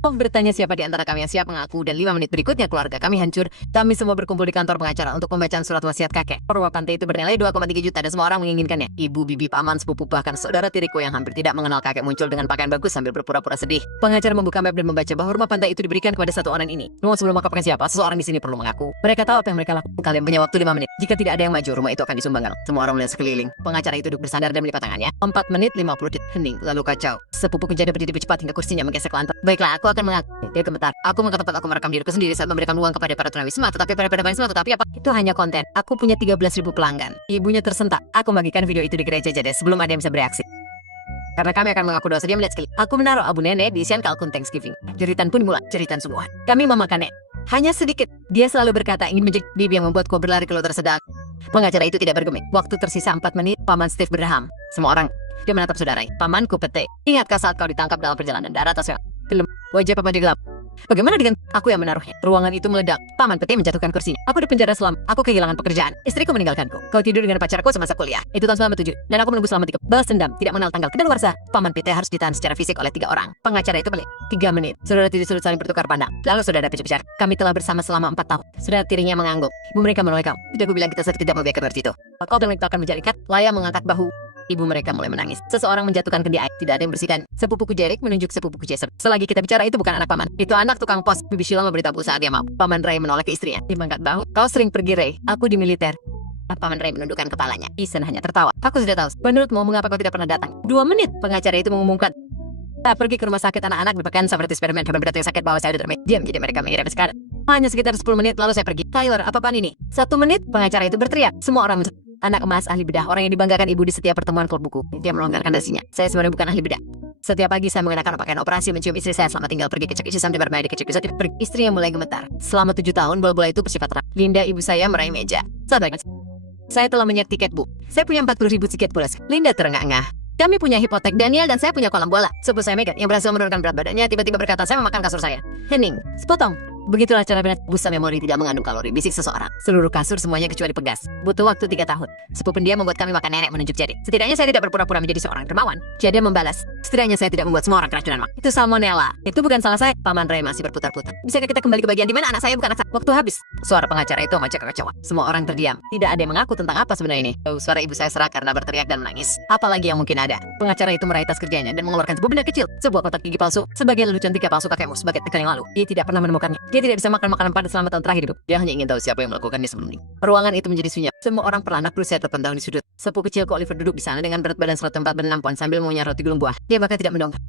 Bob bertanya siapa di antara kami yang siap mengaku, dan 5 menit berikutnya keluarga kami hancur. Kami semua berkumpul di kantor pengacara untuk pembacaan surat wasiat kakek. Rumah pantai itu bernilai 2,3 juta dan semua orang menginginkannya. Ibu, bibi, paman, sepupu, bahkan saudara tiriku yang hampir tidak mengenal kakek muncul dengan pakaian bagus sambil berpura-pura sedih. Pengacara membuka map dan membaca bahwa rumah pantai itu diberikan kepada satu orang ini. Namun sebelum mengungkapkan siapa, seseorang di sini perlu mengaku. Mereka tahu apa yang mereka lakukan. Kalian punya waktu 5 menit. Jika tidak ada yang maju, rumah itu akan disumbangkan. Semua orang melihat sekeliling. Pengacara itu duduk bersandar dan melipat tangannya. 4 menit 50 detik. Hening, lalu kacau. Sepupu kejadian berdiri cepat hingga kursinya menggesek lantai. Baiklah, aku akan mengaku. Dia gemetar. Aku mengaku tempat aku merekam diriku sendiri saat memberikan uang kepada para tunawisma, tetapi apa? Itu hanya konten. Aku punya 13.000 pelanggan. Ibunya tersentak. Aku membagikan video itu di gereja Jades sebelum ada yang bisa bereaksi. Karena kami akan mengaku dosa, dia melihat sekali. Aku menaruh abu nenek di isian kalkun Thanksgiving. Jeritan pun mulai. Jeritan semua. Kami memakannya. Hanya sedikit. Dia selalu berkata ingin menjadi bibi yang membuatku berlari keluar tersedak. Pengacara itu tidak bergeming. Waktu tersisa 4 menit. Paman Steve Braham. Semua orang. Dia menatap saudaranya. Pamanku Pete. Ingatkah saat kau ditangkap dalam perjalanan darat atau film? Wajah paman digelap. Bagaimana dengan aku yang menaruhnya? Ruangan itu meledak. Paman Pete menjatuhkan kursinya. Aku di penjara selama. Aku kehilangan pekerjaan. Istriku meninggalkanku. Kau tidur dengan pacarku semasa kuliah. Itu tahun 97. Dan aku menunggu selama 3. Balas dendam. Tidak mengenal tanggal kedaluarsa. Paman Pete harus ditahan secara fisik oleh 3 orang. Pengacara itu balik. 3 menit. Saudara tiri sulit saling bertukar pandang. Lalu saudara bicara. Kami telah bersama selama 4 tahun. Saudara tirinya mengangguk. Ibu mereka menolak kau. Tidak, aku bilang kita tidak membiarkan seperti itu. Kau bilang itu akan menjadi ikat. Laya mengangkat bahu. Ibu mereka mulai menangis. Seseorang menjatuhkan kendi air. Tidak ada yang bersihkan. Sepupuku Jerick menunjuk sepupuku Jason. Selagi kita bicara, itu bukan anak paman. Itu anak tukang pos. Bibi Sheila memberitahu saat dia mau. Paman Ray menoleh ke istrinya. Dia mengangkat bahu. Kau sering pergi, Ray. Aku di militer. Paman Ray menundukkan kepalanya. Ethan hanya tertawa. Aku sudah tahu. Menurutmu mengapa kau tidak pernah datang? 2 menit. Pengacara itu mengumumkan. Tak pergi ke rumah sakit anak-anak berpakaian seperti Spiderman. Kabar berat yang sakit bawa saya udah diam. Jadi mereka mengira sekarang. Hanya sekitar 10 menit lalu saya pergi. Tyler, apa-apaan ini? 1 menit. Pengacara itu berteriak. Semua orang anak emas ahli bedah, orang yang dibanggakan ibu di setiap pertemuan klub buku. Dia melonggarkan dasinya. Saya sebenarnya bukan ahli bedah. Setiap pagi saya mengenakan pakaian operasi mencium istri saya selama tinggal pergi ke cek isi sampai bermain di kecil pergi. Istrinya mulai gemetar. Selama 7 tahun bola-bola itu bersifat terang. Linda ibu saya meraih meja. Saya telah menyiap tiket, Bu. Saya punya 40.000 tiket pulas. Linda terengah-engah. Kami punya hipotek Daniel dan saya punya kolam bola. Sepupu saya Megan yang berhasil menurunkan berat badannya tiba-tiba berkata saya memakan kasur saya. Hening. Sepotong. Begitulah cara benar. Busa memori tidak mengandung kalori, bisik seseorang. Seluruh kasur semuanya kecuali pegas. Butuh waktu 3 tahun. Sepupu dia membuat kami makan nenek menunjuk Jade. Setidaknya saya tidak berpura-pura menjadi seorang dermawan. Jade membalas. Setidaknya saya tidak membuat semua orang keracunan mak. Itu salmonella. Itu bukan salah saya. Paman Ray masih berputar-putar. Bisakah kita kembali ke bagian di mana anak saya bukan anak saya? Waktu habis. Suara pengacara itu memecah kekecewaan. Semua orang terdiam. Tidak ada yang mengaku tentang apa sebenarnya ini. Suara ibu saya serak karena berteriak dan menangis. Apalagi yang mungkin ada. Pengacara itu meraih tas kerjanya dan mengeluarkan sebuah benda kecil. Sebuah kotak gigi palsu. Sebagai lelucon 3 palsu kakekmu sebagai tekan yang lalu. Dia tidak pernah menemukannya. Dia tidak bisa makan makanan padat selama tahun terakhir hidup. Dia hanya ingin tahu siapa yang melakukannya sebelum ini. Ruangan itu menjadi sunyi. Semua orang perlahan berusia terpentang di sudut. Sepupu kecilku Oliver duduk di sana dengan berat badan 146 pound sambil mengunyah roti gulung buah. Dia bahkan tidak mendongak.